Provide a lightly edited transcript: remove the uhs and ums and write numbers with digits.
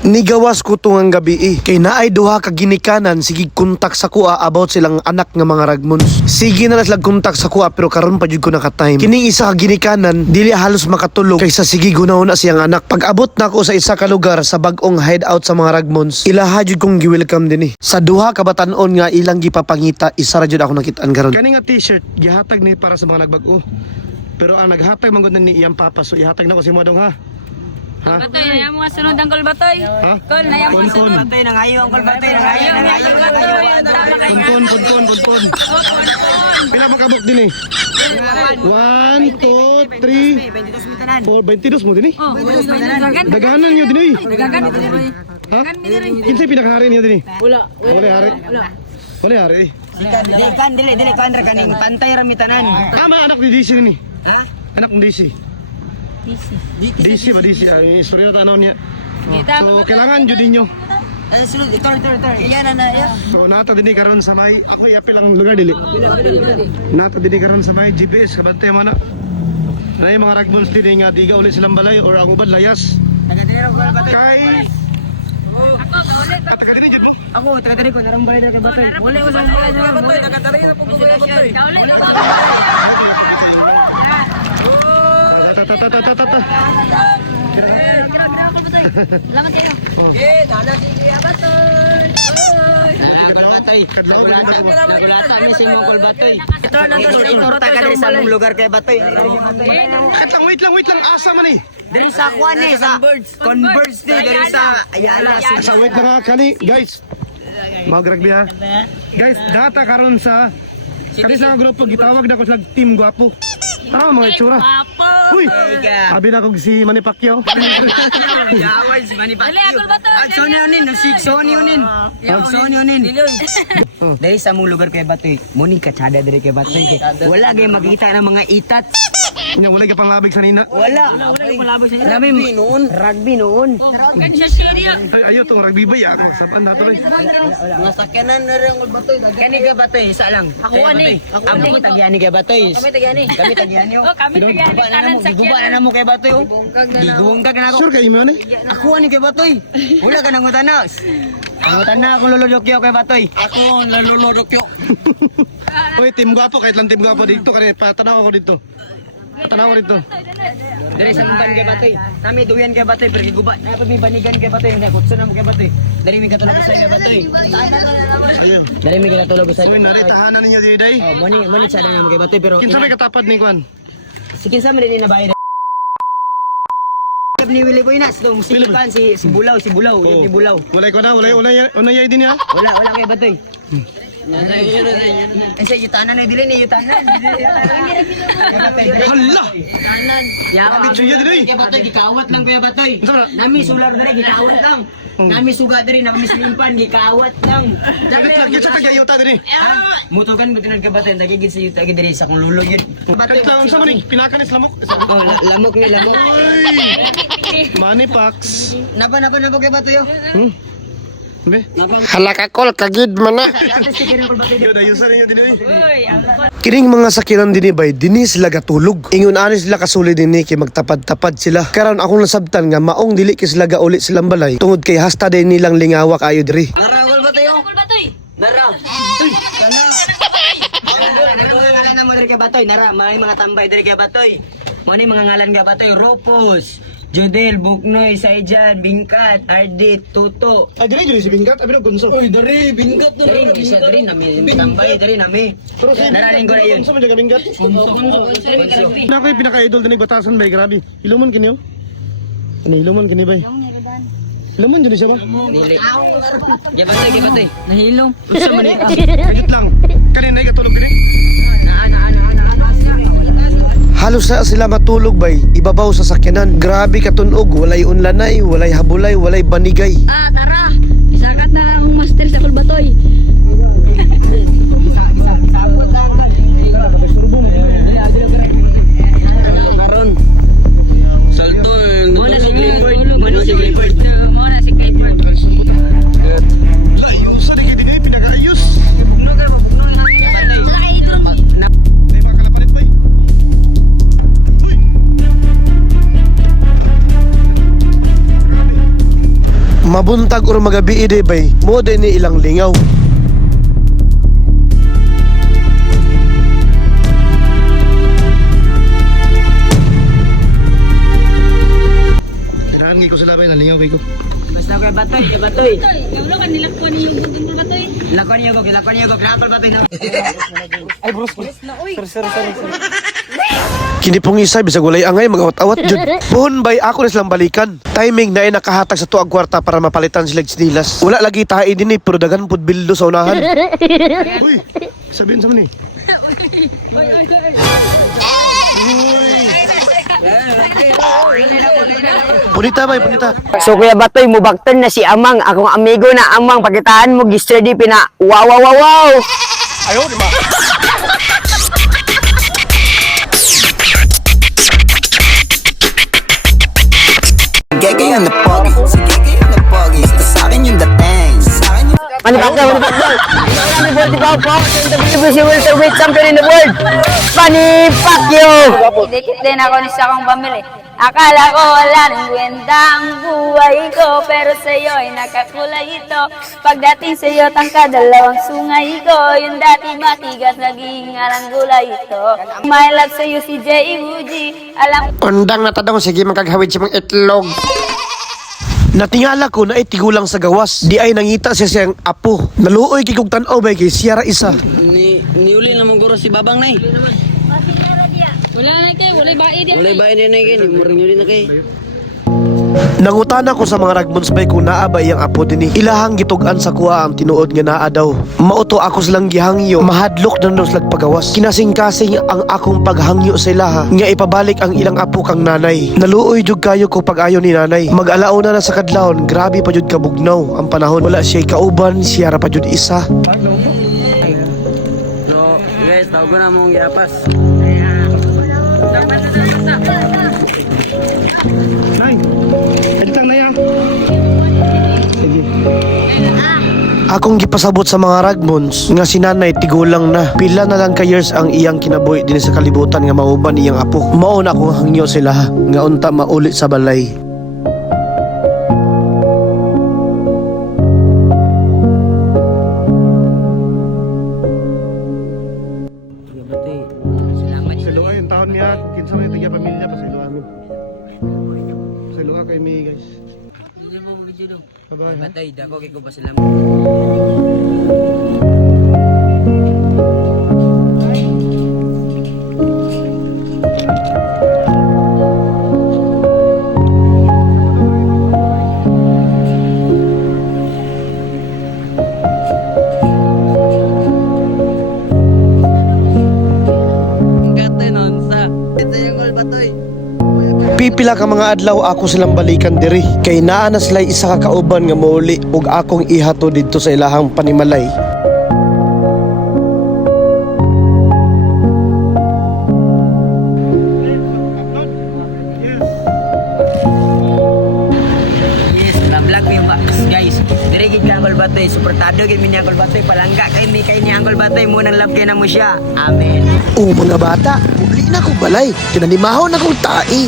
Nigawas ko tungang gabi kay naay duha ka ginikanan sige kontak sa kuha about silang anak nga mga ragmons. Sige na lag kontak sa kuha pero karon pa jud ko naka-time. Kining isa ka ginikanan dili halos makatulog kaysa sige gunahon na siyang anak. Pag-abot na ko sa isa ka lugar sa bag-ong hideout sa mga ragmons, ilaha jud kong gi-welcome din Sa duha ka batan-on nga ilang gipapangita, isa ra jud ako nakitaan karon. Kani nga t-shirt gihatag ni para sa mga nagbag-o. Pero ang naghatag man gud ni iyang papa so ihatag na ko si Madong ha. Ha? Batoy, nayang mga sunod ang kulbatoy. Ha? Kol, nayang mga sunod. Batoy, nangayo ang kulbatoy, nangayo. Pun. Pila makabuk din 1, 2, 3, 4, 22 mo din Oh, Dagahanan nyo din Dagagan ito din. Ha? Kinsay pinakahari niyo din Wala. Wala hari. Wala hari Dili kan ra kaning pantay ramitanan. Ama anak ni DC ni. Ha? Anak ni DC. DC ba DC? Ang istorya na tanaw niya. So kailangan jud ninyo. Ano sulod? Ito. Iyan na ya. So nata dinhi karon sa may ako yapil ang lugar dili. Nata dinhi karon sa may GPS kabantay mo na. Nay mga ragbons dinhi nga diga uli silang balay or ang ubad layas. Taga-diri ra kulbatoy. Kay Ako, taga-diri ko narang balay na kay batoy. Wala usang batoy, taga-diri na pug batoy. Lamat kayo. Dada sige batoy. Kulbatoy. Nagulata mi sa imong kulbatoy. Ito taga-diri sa among lugar kay batoy. Wait lang asa man Dari sa kuan ni sa Converse ni dari sa Ayala. Sa wait na nga kani guys. Mag-rugby ha. Guys, data karon sa kani sa grupo gitawag na ko sa team gwapo. Tama mga itsura. Uy! Abi na kong si Manny Pacquiao. Gaway si Manny Pacquiao. Agsoni unin, nusiksoni unin. Agsoni unin. Dari sa mong lugar kay Batoy, muni ka tsada dari kay Batoy. Wala gay makita ng mga itat. Nya wala ka panglabig sa nina. Wala. Rugby noon. Rugby noon. Ay ayo tong rugby bay ako saan dato rin. Mga sakyanan na rin ang Batoy. Kani ka Batoy, isa lang. Ako ani. Amo tagyani kay Batoy. Kami tagyani. Kami tagyani. Oh, kami tagyani kanan sa Guba na mo kay Batoy. Giguwang ka na ako. Sure kay imo ni? Ako ani kay Batoy. Wala ka nang mutanas. Ang utana ako luludokyo kay Batoy. Ako luludokyo. Uy, team gwapo kahit lang team gwapo dito kani patanaw ako dito. Tanaw dito. Dari sa mban kay Batoy. Nami duyan kay Batoy pero giguba. Na pabibanigan kay Batoy. Hindi kutso na mo kay Batoy. Dari mi katulog sa kay Batoy. Ayo. Dari mi katulog sa. Uy, nari tahanan ninyo di day. Oh, mani sada na mo kay Batoy pero Kinsa may katapad ni kwan? sige sa man din na bayad. Ni Willie Boynas dong sipan si Bulaw, yun ni Bulaw. Walay ko na, walay yay din ya. Wala kay Batoy. Kasi yutanan na dili ni yutanan. Hala. Ya, Bitso ya dili. kay Batoy gikawat lang kay Batoy. Unsa? Nami sular diri gikawat lang. Nami suga diri nami simpan gikawat lang. Kinsa tagayuta diri? Mutugan mo tinan kay Batoy dagigid sa yuta diri sa kung lulo yun. Batoy Kaya unsa man ni pinakan ni lamok? Oh, lamok ni lamok. Manny Pax. Napa kay Batoy yo. Be. Halakakol kagid man na. Atas tikiran ko Batoy. Yo dayo sa ninyo dili. Kining mga sakinan dinhi bay dinhi sila gatulog. Ingon ani sila kasuli dinhi kay magtapad-tapad sila. Karon akong nasabtan nga maong dili kay sila gauli silang balay tungod kay hasta din nilang lingawak ayo diri. Narangol Batoy yo. Nara. Uy, kana. Wala na mo diri kay Batoy. Nara, may mga tambay diri kay Batoy. Mo ni mga ngalan kay Batoy, Ropos, Jodel, Buknoy, Saijan, Bingkat, Ardit, Tuto. Ay diri si Bingkat abi gunso. Uy, dari Bingkat na. Dari isa dari nami tambay dari nami. Nararing ko na yun. Unsa man jaga Bingkat? Na ko'y pinaka-idol dinhi batasan bay grabe. Iluman kini oh. Ano iluman kini bay? Iluman jud siya ba? Dili. Kay Batoy. Nahilong. Unsa man ni? Kagit lang. Kanina katulog diri. Halos na sila matulog bay, ibabaw sa sakyanan. Grabe katunog, walay unlanay, walay habulay, walay banigay. Tara. Isakat na ang master sa kulbatoy. Karon. Salto. Muna si Clifford. Muna si Clifford. Ayos, sa di kini pinaka-ayos. Mabuntag or magabi ide bay, mo din ni ilang lingaw. Kailangan ko sila bay, nalingaw ko. Basta kay batoy. Ulo kan nilakuan niyo yung batoy. Lakon niyo go, lakon batoy na. Kini pong isa bisag walay angay magawat-awat jud. Puhon bay ako na silang balikan. Timing na ay nakahatag sa tuag kwarta para mapalitan sila sinilas. Wala lagi tahi din pero dagan pud bildo sa unahan. Uy, sabihin sa man ni. Punita bay, punita. So Kuya Batoy, mubaktan na si Amang. Akong amigo na Amang. Pakitaan mo, gisteady pina. Wow, wow, wow, wow! Ayaw, di ba? Gege on the pogi, si Gege on the pogi. Sa akin yung dating. Sa akin yung Manipakda, manipakda! Ang world ikaw po, sa WBC welterweight champion in the world. Manny Pacquiao! Dikit din ako ni sa akong pamilya. Akala ko wala nang kwenta ang buhay ko, pero sa'yo ay nakakulay ito. Pagdating sa'yo tangka dalawang sungay ko, yung dati matigas naging arang gulay ito. My love sa'yo si J. Uji, alam Undang na tadong, sige magkaghawid si mong itlog. Natingala ko na itigulang sa gawas. Di ay nangita siya siyang apo. Naluoy kay kong tanaw bay kay siya ra isa. Niuli na mong guro si Babang nay. wala na kayo, wala bae din. Wala ba ini nay kay, murang niuli na kay. Nangutana ko sa mga ragmons bay kung naa ba iyang apo dinhi. Ilahang gitugan sa kuha ang tinuod nga naa daw. Mauto ako silang gihangyo. Mahadlok na daw silang pagawas. Kinasing-kasing ang akong paghangyo sa ilaha. Nga ipabalik ang ilang apo kang nanay. Naluoy jud kayo ko pag-ayo ni nanay. Mag-alauna na sa kadlawon. Grabe pa jud kabugnaw ang panahon. Wala siya'y kauban. Siya ra pa jud isa. So, guys, tawag ko na mong girapas. Akong gipasabot sa mga ragmons nga si nanay tigulang na. Pila na lang ka years ang iyang kinabuhi din sa kalibutan nga mauban iyang apo. Mao na akong hangyo sila nga unta maulit sa balay. Salamat. Saluha yung taon niya, kinsa may tigya pamilya pa saluha amin. Saluha kay mi guys. Bye-bye. Batay, dako kay ko pa sila. Pipila ka mga adlaw ako silang balikan diri. Kay naa na sila isa ka kauban nga mauli ug akong ihato didto sa ilahang panimalay. Yes, na-vlog ko yung guys. Dirigid ka Uncle Batoy, suportado gid mi ni Uncle Batoy, palangga kay ni Uncle Batoy, munang love kay na mo siya. Amen. O mga bata, uli na kong balay. Kinanimahaw na kong tai.